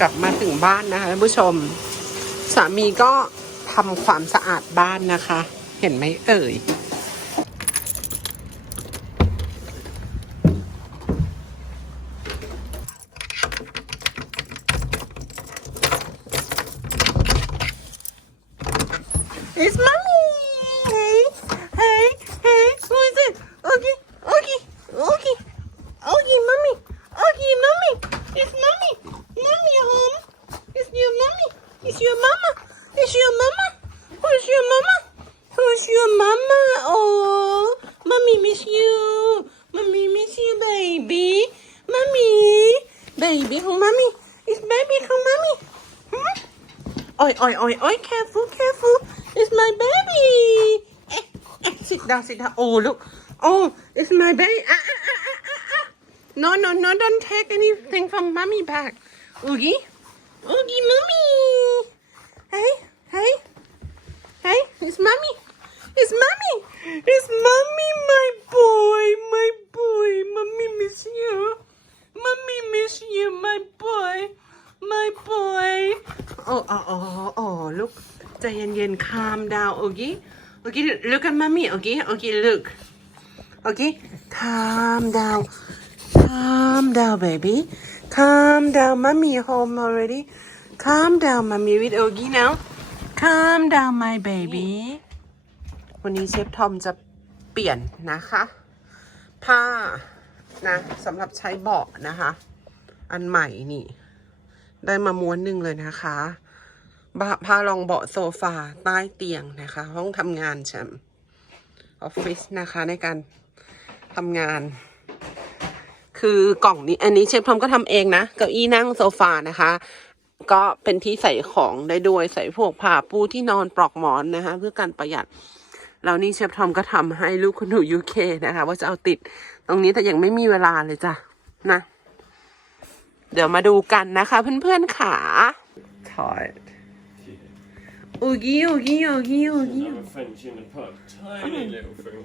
กลับมาถึงบ้านนะคะท่านผู้ชม สามีก็ทำความสะอาดบ้านนะคะ เห็นไหมเอ่ย Oi, oi, oi, careful, careful. It's my baby. Eh, eh, sit down, sit down. Oh, look. Oh, it's my baby. Ah, ah, ah, ah, ah, ah. No, no, no, don't take anything from mommy back. Oogie. Oogie, mommy. Hey, hey. Hey, it's mommy. It's mommy. It's mommy, my boy, my boy. Mommy miss you. Oh, oh, oh, oh, look. ใจเย็นๆ calm down, okay? Okay, look at mommy, okay? Okay, look. Okay, calm down. Calm down, baby. Calm down. Mommy home already. Calm down, mommy with Ogie now. Calm down, my baby. วันนี้เชฟทอมจะเปลี่ยนนะคะ ผ้านะสำหรับใช้เบาะนะคะ อันใหม่นี่ ได้มาม้วนหนึ่งเลยนะคะบะผ้ารองเบาะโซฟาใต้เตียงนะคะ ห้องทำงานแชมออฟฟิศนะคะในการทำงาน คือกล่องนี้ อันนี้เชฟทอมก็ทำเองนะเก้าอี้นั่งโซฟานะคะ ก็เป็นที่ใส่ของได้ด้วยใส่พวกผ้าปูที่นอนปลอกหมอนนะคะ เพื่อการประหยัดแล้วนี่เชฟทอมก็ทำให้ลูกคุณหนูยูเคนะคะ ว่าจะเอาติดตรงนี้แต่ยังไม่มีเวลาเลยจ้ะนะ เดี๋ยวมาดูกันนะคะเพื่อนๆขาถอดอูกี้อูกี้อูกี้อูกี้ Another French in the pot. Tiny little thing.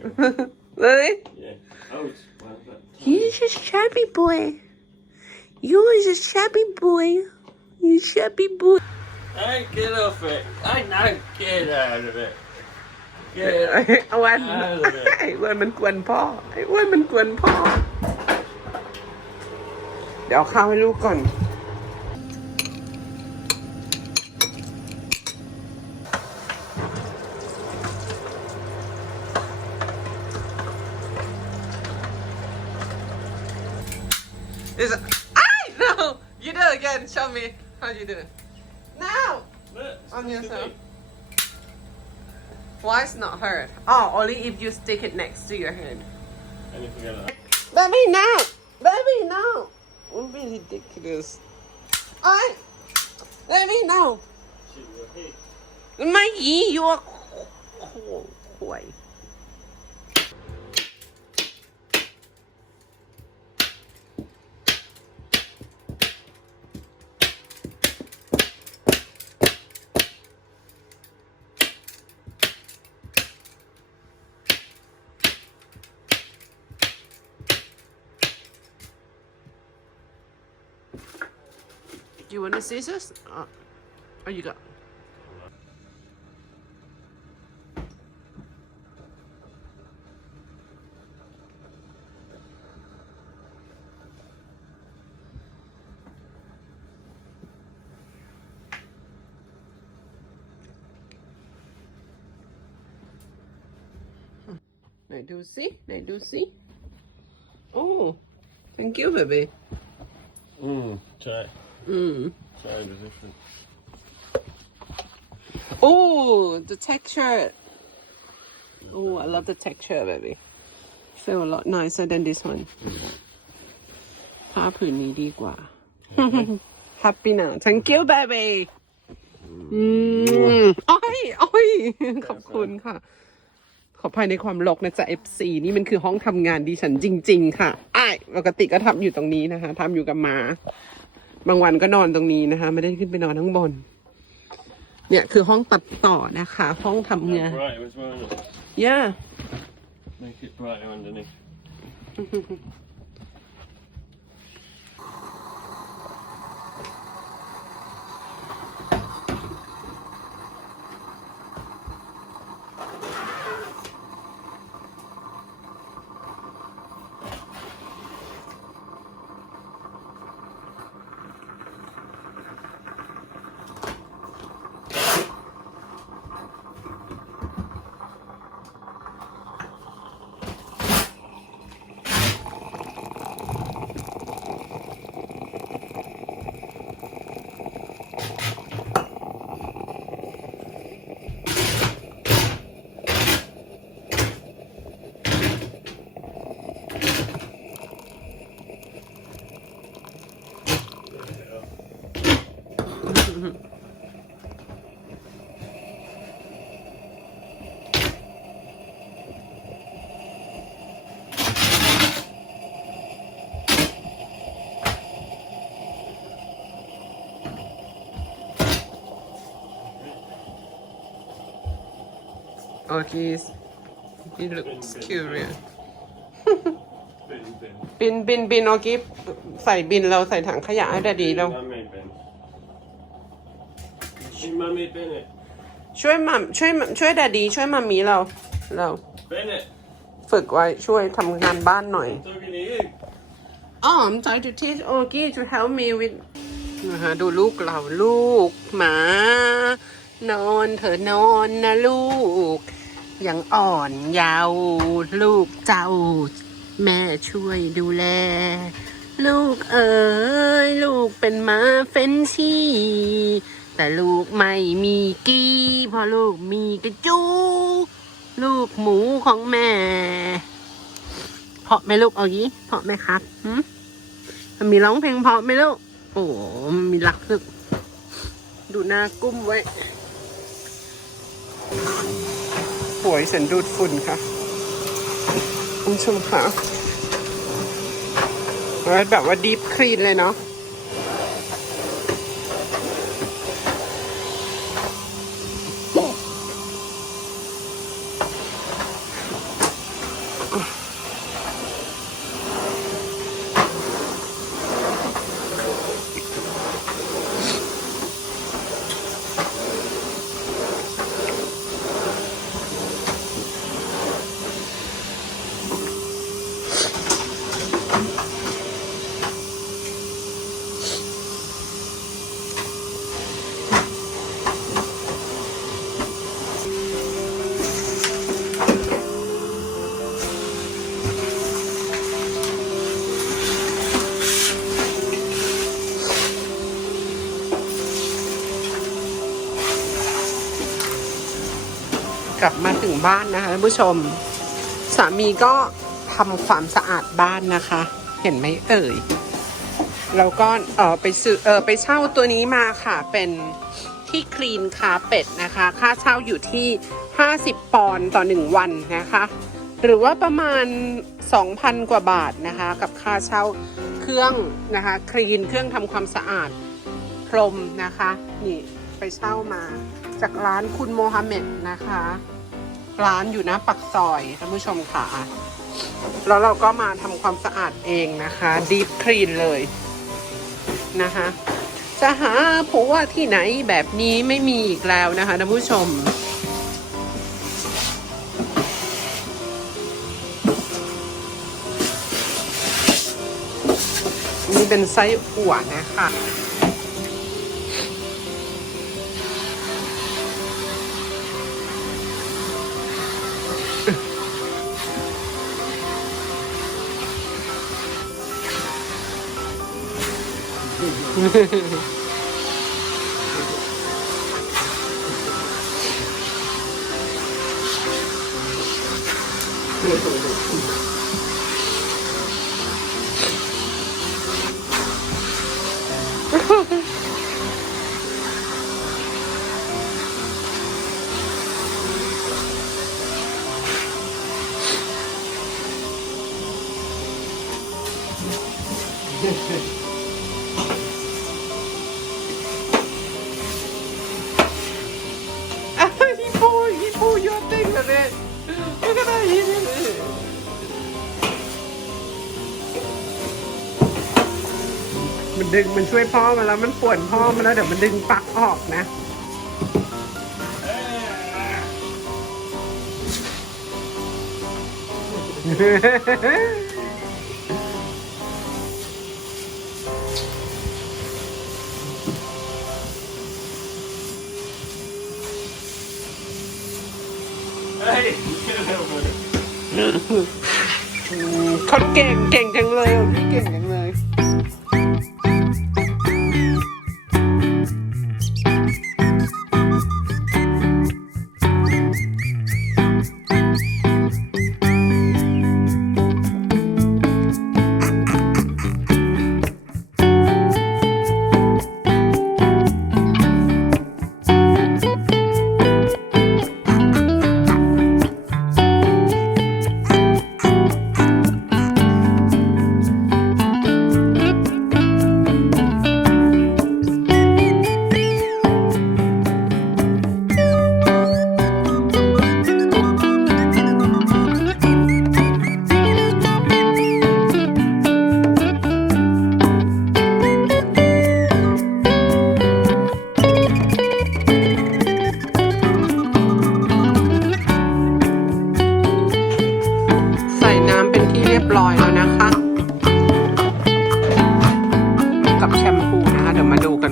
เลย yeah. Oh, it's well, but He's a shabby boy. You is a shabby boy. You shabby boy. Hey, get off it. I know. Get out of it. Get ไอ้อ้วน out of it. ไอ้อ้วนมันกวนพ่อ ไอ้อ้วนมันกวนพ่อ เดี๋ยวเอาข้าวให้ลูกก่อน Is it? I no. You do it again. Show me how you do it. Now Look, it's on good to yourself. me. Why it's not hurt? Oh, only if you stick it next to your head. Anything like that. Baby, no! Ridiculous. I. Baby, no! Shit, you're here. ไม่ยี Do you want the scissors? Uh, oh, you got. Hmm. ไหนดูสิไหนดูสิ Oh thank you baby Mmm, try. อืม Try the different. Oh, the texture. Oh, I love the texture, baby. Feel a lot nicer than this one. ผ้าผืนนี้ดีกว่า Happy now. Thank you, baby. อืมอ้อยอ้อยขอบคุณค่ะ ขอภายในความลกนะจ๊ะ FC นี่มันคือห้องทำงานดิฉันจริง ๆ ค่ะอ้ายปกติก็ทำอยู่ตรงนี้นะคะทำอยู่กับหมา บางวันก็นอนตรงนี้นะคะ ไม่ได้ขึ้นไปนอนข้างบน เนี่ยคือห้องตัดต่อนะคะ ห้องทำงาน Bright as well. isn't it? yeah Make it brighter underneath. โอเค he looks curious เป็นเป็นบินบินบินโอเคใส่บินเราใส่ถังขยะให้ได้ดีเรามันไม่ เป็นมันไม่เป็นเนี่ยช่วยมัมช่วยช่วยดาดีช่วยมัมมี่เราเราเป็นเนี่ยฝึกไว้ช่วยทำงานบ้านหน่อยตัวนี้อ๋อ I'm trying to teach Ogi to help me with นะฮะดูลูกเราลูกหมา นอนเถอะนอนนะลูก ยังอ่อนเยาว์ลูกเจ้า แม่ช่วยดูแล ลูกเอ๋ยลูกเป็นหมาเฟนชี่ แต่ลูกไม่มีกี้เพราะลูกมีกระจู ลูกหมูของแม่ เพราะไหมลูกเอางี้ เพราะไหมครับหืมมันมีร้องเพลงเพราะไหมลูก โอ้โหมันมีรักลึก ดูหน้ากุ้มไว้ ป่วยสันดูดฝุ่นค่ะคุณผู้ชมค่ะอาไว้แบบว่าดีฟคลีนเลยเนาะ บ้านนะคะท่านผู้ชม สามีก็ทำความสะอาดบ้านนะคะ เห็นไหมเอ่ยแล้วก็เออไปซื้อเออไปเช่าตัวนี้มาค่ะเป็นที่คลีนคาเป็ดนะคะ ค่าเช่าอยู่ที่ 50 ปอนด์ต่อ 1 วันนะคะ หรือว่าประมาณ 2,000 กว่าบาทนะคะ กับค่าเช่าเครื่องนะคะคลีนเครื่องทำความสะอาดพรมนะคะ นี่ไปเช่ามาจากร้านคุณโมฮัมเหม็ดนะคะ ร้านอยู่หน้าปักซอยท่านผู้ชมค่ะแล้วเราก็มาทำความสะอาดเองนะคะดีฟคลีนเลยนะคะจะหาผัวที่ไหนแบบนี้ไม่มีอีกแล้วนะคะท่านผู้ชม นี่เป็นไส้อั่วนะคะ Thank you. ดึงมันช่วยพ่อมาแล้วมันป่วนพ่อมาแล้วเดี๋ยวมันดึงปลั๊กออกนะเฮ้ยเร็วเลยเขาเก่งเก่งจังเลยพี่เก่งจัง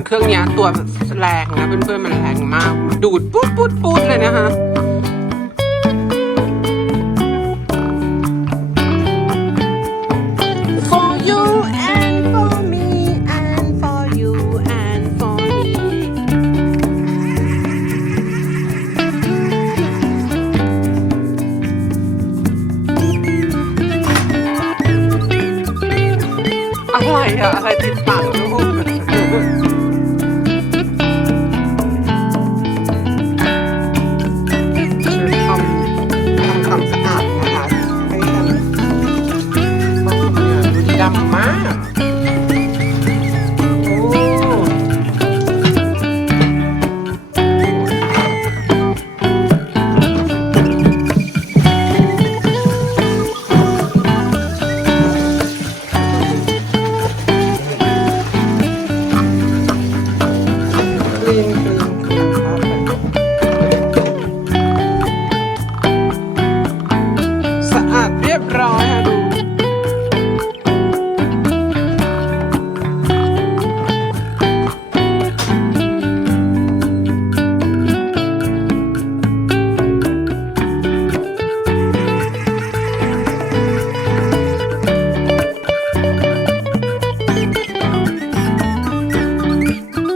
เครื่องนี้ตัวแรงนะเพื่อนๆมันแรงมาก ดูดปุ๊ดปุ๊ดปุ๊ดเลยนะคะ ร้อย